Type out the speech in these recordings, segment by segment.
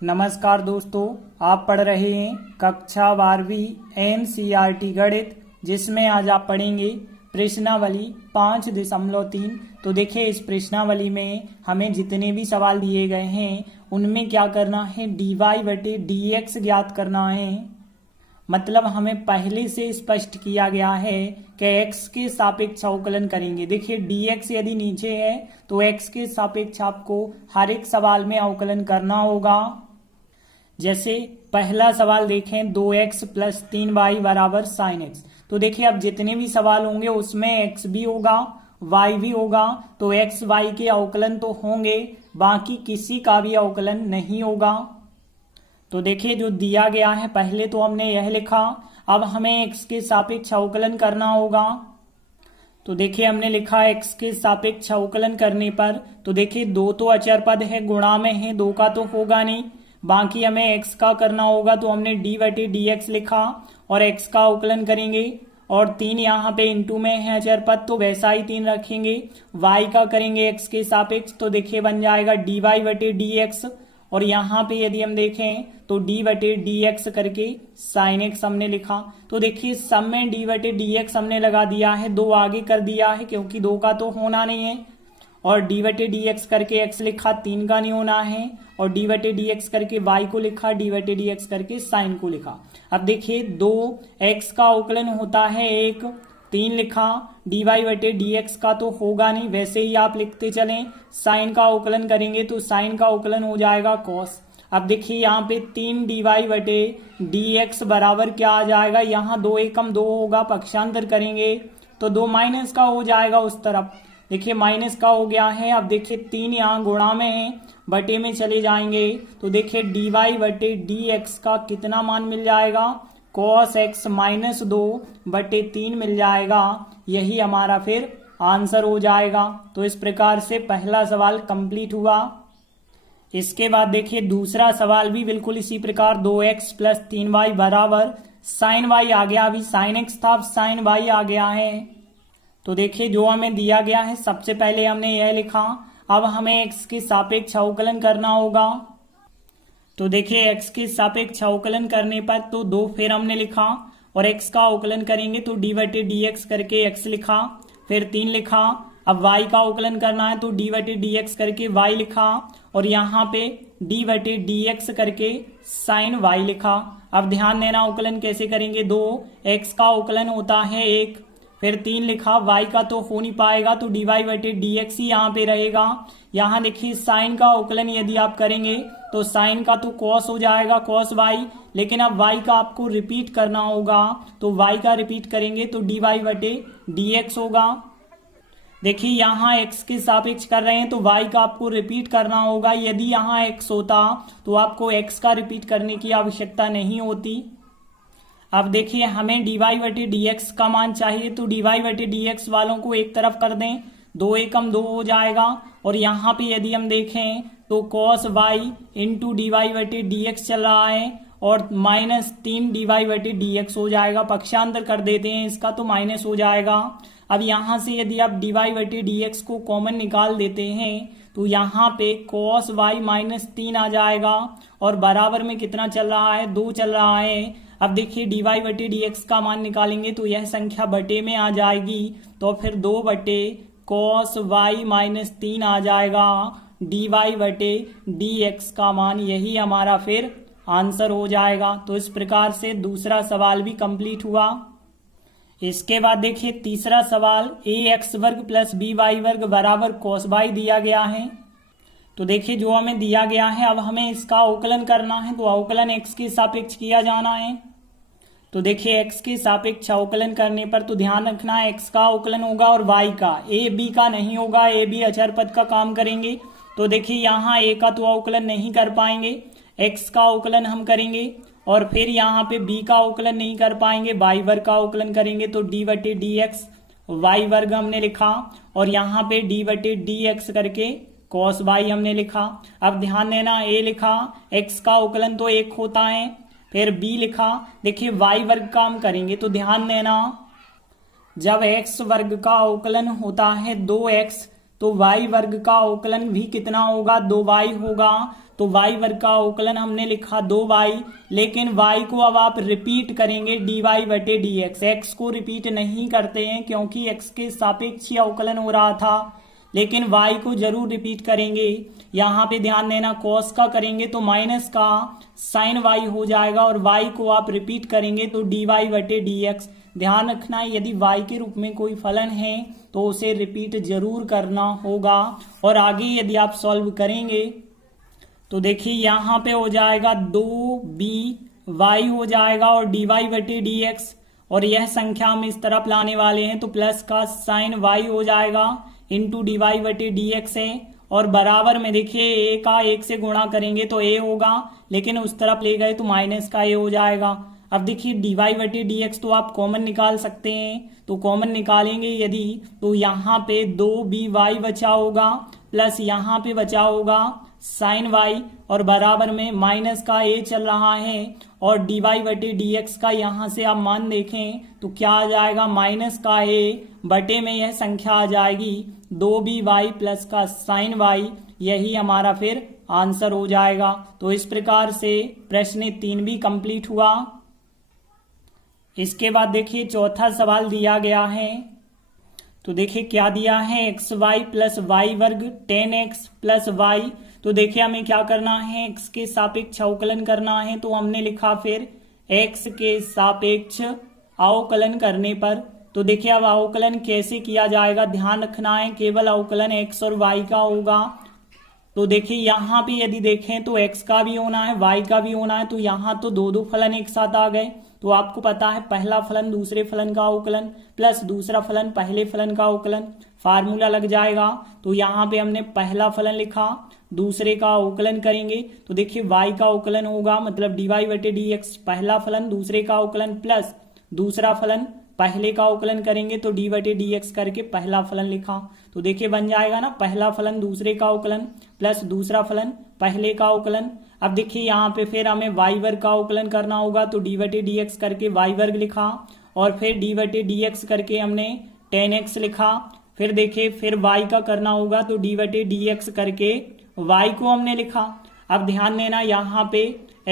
नमस्कार दोस्तों, आप पढ़ रहे हैं कक्षा 12वीं एनसीईआरटी गणित, जिसमें आज आप पढ़ेंगे प्रश्नावली 5.3। तो देखिए, इस प्रश्नावली में हमें जितने भी सवाल दिए गए हैं उनमें क्या करना है, dy/dx ज्ञात करना है। मतलब हमें पहले से स्पष्ट किया गया है कि x के सापेक्ष अवकलन करेंगे। देखिए, dx यदि नीचे है तो x के सापेक्ष आपको हर एक सवाल में अवकलन करना होगा। जैसे पहला सवाल देखें, 2x + 3y = sin x। तो देखिए, अब जितने भी सवाल होंगे उसमें x भी होगा, y भी होगा, तो x y के अवकलन तो होंगे, बाकी किसी का भी अवकलन नहीं होगा। तो देखिए, जो दिया गया है पहले तो हमने यह लिखा, अब हमें x के सापेक्ष अवकलन करना होगा। तो देखिए, हमने लिखा x के सापेक्ष अवकलन करने पर, तो देखिए दो तो अचर पद है, गुणा में है, दो का तो होगा नहीं, बाकी हमें x का करना होगा। तो हमने d/dx लिखा और x का अवकलन करेंगे, और 3 यहाँ पे इंटू में है अचर पद, तो वैसा ही 3 रखेंगे। y का करेंगे x के सापेक्ष, तो देखिए बन जाएगा dy/dx, और यहाँ पे यदि हम देखें तो d/dx करके sin x हमने लिखा। तो देखिए, सब में d/dx हमने लगा दिया है, 2 आगे कर दिया है क्योंकि 2 का तो होना नहीं है, और d/dx करके x लिखा, 3 का नहीं होना है, और d/dx करके y को लिखा, d/dx करके sin को लिखा। अब देखिए, 2x का अवकलन होता है 1, 3 लिखा, dy/dx का तो होगा नहीं, वैसे ही आप लिखते चलें। sin का अवकलन करेंगे तो sin का अवकलन हो जाएगा cos। अब देखिए, यहाँ पे 3 dy/dx बराबर क्या आ जाएगा, यहाँ 2 एकम 2 होगा, पक्षांतर करेंगे तो 2 माइनस का हो जाएगा उस तरफ। देखिए, माइनस का हो गया है। अब देखिए, 3 यहाँ गुणा में है, बटे में चले जाएंगे, तो देखिए dy/dx का कितना मान मिल जाएगा, cos x - 2/3 मिल जाएगा। यही हमारा फिर आंसर हो जाएगा। तो इस प्रकार से पहला सवाल कंप्लीट हुआ। इसके बाद देखिए, दूसरा सवाल भी बिल्कुल इसी प्रकार, 2x + 3y = sin y आ गया। अभी sin x था, अब sin y आ गया है। तो देखिए, जो हमें दिया गया है सबसे पहले हमने यह लिखा, अब हमें x के सापेक्ष अवकलन करना होगा। तो देखिए, x के सापेक्ष अवकलन करने पर तो 2 फिर हमने लिखा, और x का अवकलन करेंगे तो d/dx करके x लिखा, फिर 3 लिखा। अब y का अवकलन करना है तो d/dx करके y लिखा, और यहाँ पे d/dx करके sin y लिखा। अब ध्यान देना, अवकलन कैसे करेंगे, 2x का अवकलन होता है 1, फिर 3 लिखा, y का तो हो नहीं पाएगा तो dy/dx ही यहाँ पे रहेगा। यहाँ देखिए, साइन का अवकलन यदि आप करेंगे तो साइन का तो cos हो जाएगा, cos y, लेकिन अब y का आपको रिपीट करना होगा, तो y का रिपीट करेंगे तो dy/dx होगा। देखिए, यहाँ x के सापेक्ष कर रहे हैं तो y का आपको रिपीट करना होगा। यदि यहाँ x होता तो आपको x का रिपीट करने की आवश्यकता नहीं होती। अब देखिए, हमें dy/dx का मान चाहिए, तो dy/dx वालों को एक तरफ कर दें, 2 एकम 2 हो जाएगा, और यहाँ पे यदि हम देखें तो cos y × dy/dx चल रहा है, और -3 dy/dx हो जाएगा। पक्षांतर कर देते हैं इसका तो माइनस हो जाएगा। अब यहाँ से यदि आप dy/dx को कॉमन निकाल देते हैं तो यहाँ पे cos y -3 आ जाएगा, और बराबर में कितना चल रहा है, 2 चल रहा है। अब देखिए, dy/dx का मान निकालेंगे तो यह संख्या बटे में आ जाएगी, तो फिर 2/cos y -3 आ जाएगा। dy/dx का मान यही हमारा फिर आंसर हो जाएगा। तो इस प्रकार से दूसरा सवाल भी कंप्लीट हुआ। इसके बाद देखिए, तीसरा सवाल, ax² + by² = cos y दिया गया है। तो देखिए, जो हमें दिया गया है, अब हमें इसका अवकलन करना है, तो अवकलन x के सापेक्ष किया जाना है। तो देखिए, x के सापेक्ष अवकलन करने पर तो ध्यान रखना है, x का अवकलन होगा और y का, a b का नहीं होगा, a b अचर पद का काम करेंगे। तो देखिए, यहाँ a का तो अवकलन नहीं कर पाएंगे, x का अवकलन हम करेंगे, और फिर यहाँ पे b का अवकलन नहीं कर पाएंगे, y वर्ग का अवकलन करेंगे, तो d/dx y वर्ग हमने लिखा, और यहाँ पे d/dx करके cos y हमने लिखा। अब ध्यान देना, a लिखा, x का अवकलन तो 1 होता है, फिर b लिखा। देखिए, y वर्ग का हम करेंगे तो ध्यान देना, जब x वर्ग का अवकलन होता है 2x, तो y वर्ग का अवकलन भी कितना होगा, 2y होगा। तो y वर्ग का अवकलन हमने लिखा 2y, लेकिन y को अब आप रिपीट करेंगे dy बटे dx। x को रिपीट नहीं करते हैं क्योंकि x के सापेक्ष अवकलन हो रहा था, लेकिन y को जरूर रिपीट करेंगे। यहाँ पे ध्यान देना, cos का करेंगे तो माइनस का sin y हो जाएगा और y को आप रिपीट करेंगे तो dy बटे dx। ध्यान रखना है यदि y के रूप में कोई फलन है तो उसे रिपीट जरूर करना होगा। और आगे यदि आप सॉल्व करेंगे तो देखिए यहाँ पे हो जाएगा 2by हो जाएगा और dy बटे dx, और यह संख्या हम इस तरफ लाने वाले हैं तो प्लस का sin y हो जाएगा इंटू dy बटे dx है, और बराबर में देखिए a का 1 से गुणा करेंगे तो a होगा, लेकिन उस तरफ ले गए तो माइनस का a हो जाएगा। अब देखिए dy बटे dx तो आप कॉमन निकाल सकते हैं, तो कॉमन निकालेंगे यदि तो यहाँ पे 2by बचा होगा प्लस यहाँ पे बचा होगा sin y, और बराबर में माइनस का a चल रहा है, और dy बटे dx का यहाँ से आप मान देखें तो क्या आ जाएगा, माइनस का a बटे में यह संख्या आ जाएगी 2by प्लस का sin y। यही हमारा फिर आंसर हो जाएगा। तो इस प्रकार से प्रश्न 3 भी कंप्लीट हुआ। इसके बाद देखिए चौथा सवाल दिया गया है, तो देखिए क्या दिया है, xy प्लस वाई वर्ग 10x प्लस वाई। तो देखिए हमें क्या करना है, x के सापेक्ष अवकलन करना है, तो हमने लिखा फिर x के सापेक्ष अवकलन करने पर। तो देखिए अब अवकलन कैसे किया जाएगा, ध्यान रखना है केवल अवकलन x और y का होगा। तो देखिए यहाँ पे यदि देखें तो x का भी होना है y का भी होना है, तो यहाँ तो दो फलन एक साथ आ गए। तो आपको पता है पहला फलन दूसरे फलन का अवकलन प्लस दूसरा फलन पहले फलन का अवकलन, फार्मूला लग जाएगा। तो यहाँ पे हमने पहला फलन लिखा, दूसरे का अवकलन करेंगे तो देखिए y का अवकलन होगा मतलब dy बटे dx, पहला फलन दूसरे का अवकलन प्लस दूसरा फलन पहले का अवकलन करेंगे तो डी बटे dx करके पहला फलन लिखा। तो देखिए बन जाएगा ना, पहला फलन दूसरे का अवकलन प्लस दूसरा फलन पहले का अवकलन। अब देखिए यहाँ पे फिर हमें y वर्ग का अवकलन करना होगा, तो डी बटे dx करके y वर्ग लिखा, और फिर डी बटे dx करके हमने 10x लिखा। फिर देखिए फिर y का करना होगा तो डी बटे dx करके y को हमने लिखा। अब ध्यान देना यहाँ पे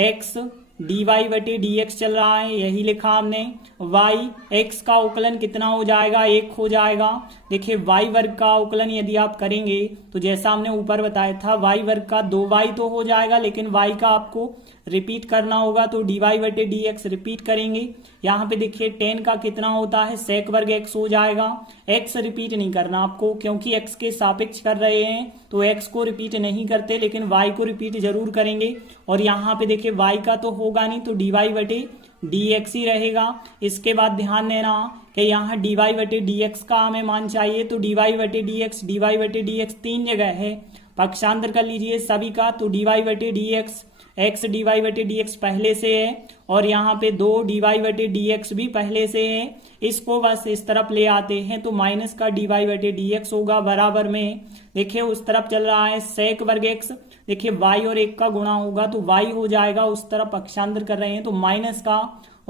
x dy बटे dx चल रहा है, यही लिखा हमने। y x का अवकलन कितना हो जाएगा, 1 हो जाएगा। देखिए y वर्ग का अवकलन यदि आप करेंगे तो जैसा हमने ऊपर बताया था y वर्ग का 2y तो हो जाएगा, लेकिन y का आपको रिपीट करना होगा तो dy बटे dx रिपीट करेंगे। यहाँ पे देखिए 10 का कितना होता है, sec वर्ग x हो जाएगा। x रिपीट नहीं करना आपको क्योंकि x के सापेक्ष कर रहे हैं, तो x को रिपीट नहीं करते लेकिन y को रिपीट जरूर करेंगे। और यहाँ पे देखिए y का तो होगा नहीं तो dy बटे dx ही रहेगा। इसके बाद ध्यान देना कि यहाँ dy बटे dx का हमें मान चाहिए, तो dy बटे dx 3 जगह है, पक्षांतर कर लीजिए सभी का। तो dy बटे dx x dy बटे dx पहले से है, और यहाँ पे 2 dy बटे dx भी पहले से है। इसको बस इस तरफ ले आते हैं तो माइनस का dy बटे dx होगा, बराबर में देखिए उस तरफ चल रहा है sec वर्ग x, देखिए y और 1 का गुणा होगा तो y हो जाएगा, उस तरफ पक्षांतर कर रहे हैं तो माइनस का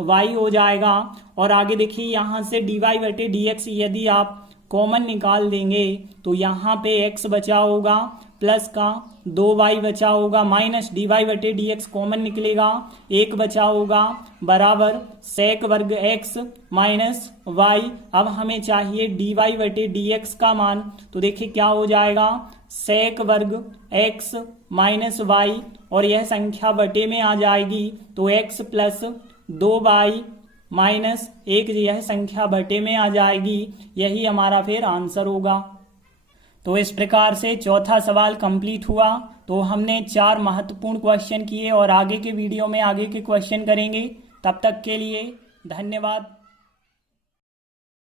y हो जाएगा। और आगे देखिए यहाँ से dy बटे dx यदि आप कॉमन निकाल देंगे तो यहाँ पे x बचा होगा प्लस का 2y बचा होगा, माइनस dy बटे dx कॉमन निकलेगा, 1 बचा होगा, बराबर sec वर्ग x माइनस y। अब हमें चाहिए dy बटे dx का मान, तो देखिए क्या हो जाएगा, sec वर्ग x माइनस y, और यह संख्या बटे में आ जाएगी तो x प्लस 2y माइनस 1, यह संख्या बटे में आ जाएगी। यही हमारा फिर आंसर होगा। तो इस प्रकार से चौथा सवाल कंप्लीट हुआ। तो हमने 4 महत्वपूर्ण क्वेश्चन किए और आगे के वीडियो में आगे के क्वेश्चन करेंगे। तब तक के लिए धन्यवाद।